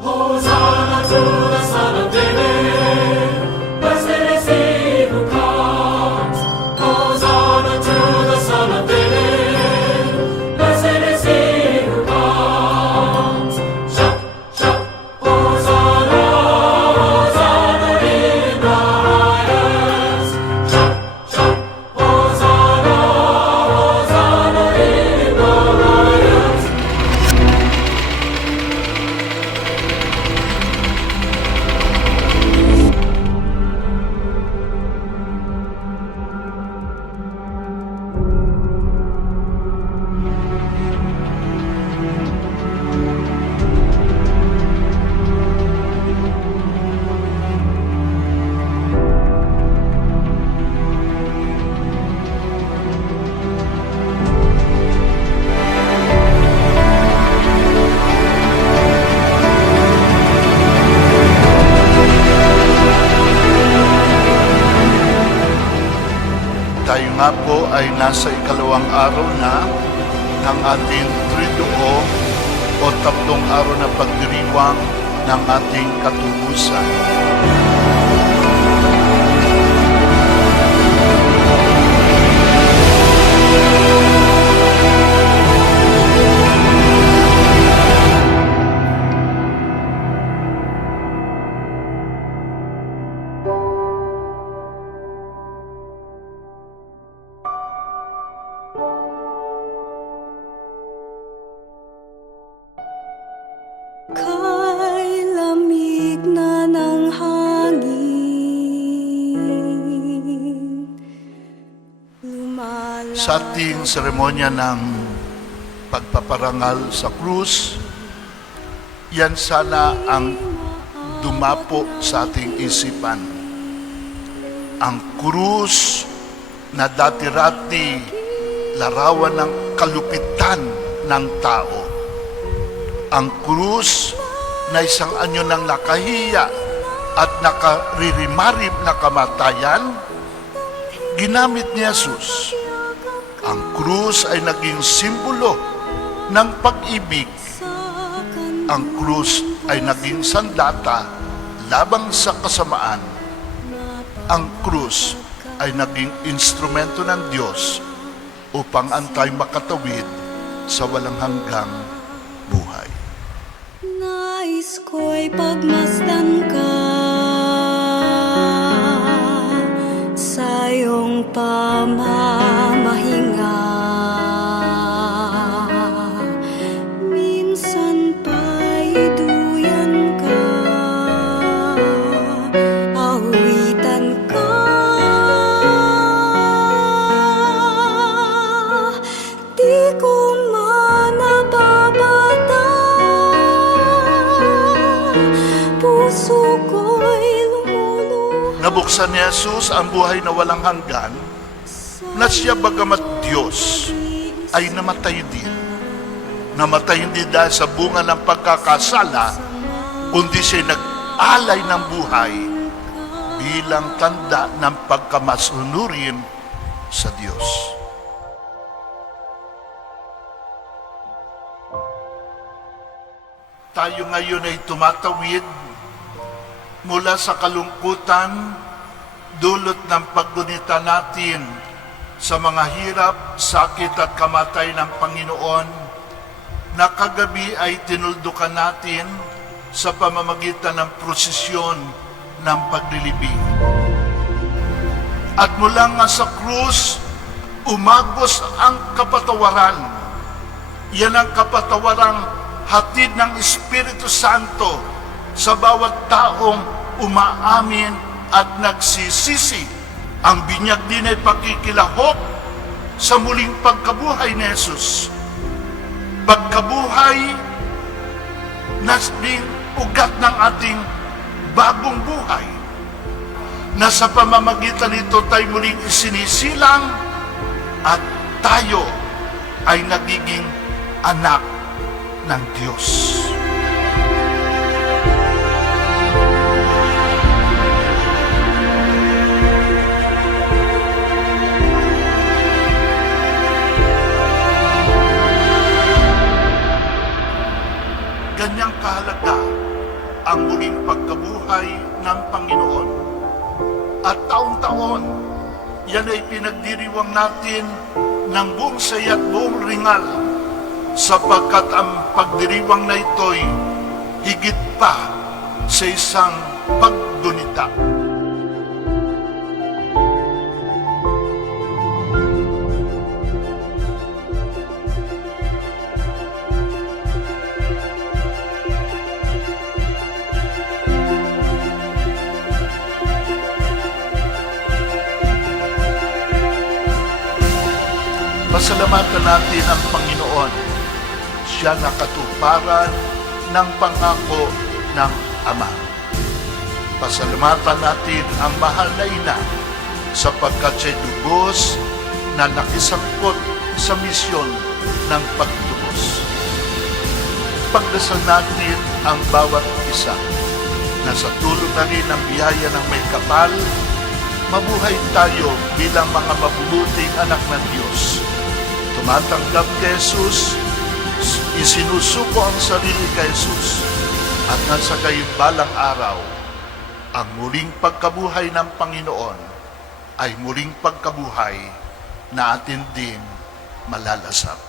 Hosanna to the Son of David. Blessed is he who comes. Hosanna to the Son of David. Blessed is he who comes. Shout, shout, Hosanna, Hosanna in the highest. Shout, shout, Hosanna, Hosanna in the highest. Tayo nga po ay nasa ikalawang araw na ng ating Triduo o tatlong araw na pagdiriwang ng ating katubusan. Kay lamig na ng hangin, Sa ating seremonya ng pagpaparangal sa krus, yan sana ang dumapo sa ating isipan. Ang krus na dati-rati larawan ng kalupitan ng tao. Ang krus na isang anyo ng nakahiya at nakaririmarip na kamatayan, ginamit ni Jesus. Ang krus ay naging simbolo ng pag-ibig. Ang krus ay naging sandata labang sa kasamaan. Ang krus ay naging instrumento ng Diyos upang ang tayo makatawid sa walang hanggang buhay. nais ko'y pagmasdan ka sa iyong pamamahinga. Minsan pa'y duyan ka, awitan ka, di ko man nababata. Puso ko'y lumuluha. Nabuksan ni Jesus ang buhay na walang hanggan, na siya bagamat Diyos ay namatay din. Namatay hindi dahil sa bunga ng pagkakasala, kundi siya nag-alay ng buhay bilang tanda ng pagkamasunurin sa Diyos. Tayo ngayon ay tumatawid mula sa kalungkutan, dulot ng paggunita natin sa mga hirap, sakit at kamatay ng Panginoon na kagabi ay tinuldukan natin sa pamamagitan ng prosesyon ng paglilibing. At mula nga sa krus, umagos ang kapatawaran. Yan ang kapatawarang hatid ng Espiritu Santo sa bawat taong umaamin at nagsisisi. Ang binyag din ay pagkikilahok sa muling pagkabuhay ni Jesus. Pagkabuhay na din ugat ng ating bagong buhay, na sa pamamagitan nito tayo muling isinisilang at tayo ay nagiging anak ng Diyos. Ganyang kahalaga ang muling pagkabuhay ng Panginoon. At taon-taon, yan ay pinagdiriwang natin ng buong saya at buong ringal, sapagkat ang pagdiriwang na ito'y higit pa sa isang paggunita. Pasalamatan natin ang Panginoon. Siya na katuparan ng pangako ng Ama. Pasalamatan natin ang mahal na Ina sapagkat siya lubos na nakisangkot sa misyon ng pagtubos. Pagdasal natin ang bawat isa na sa tulong na rin ng biyaya ng may kapal, mabuhay tayo bilang mga mabubuting anak ng Diyos. Tumatanggap kay Jesus, isinusuko ang sarili kay Jesus, at nasa kayong balang araw, ang muling pagkabuhay ng Panginoon ay muling pagkabuhay na atin din malalasap.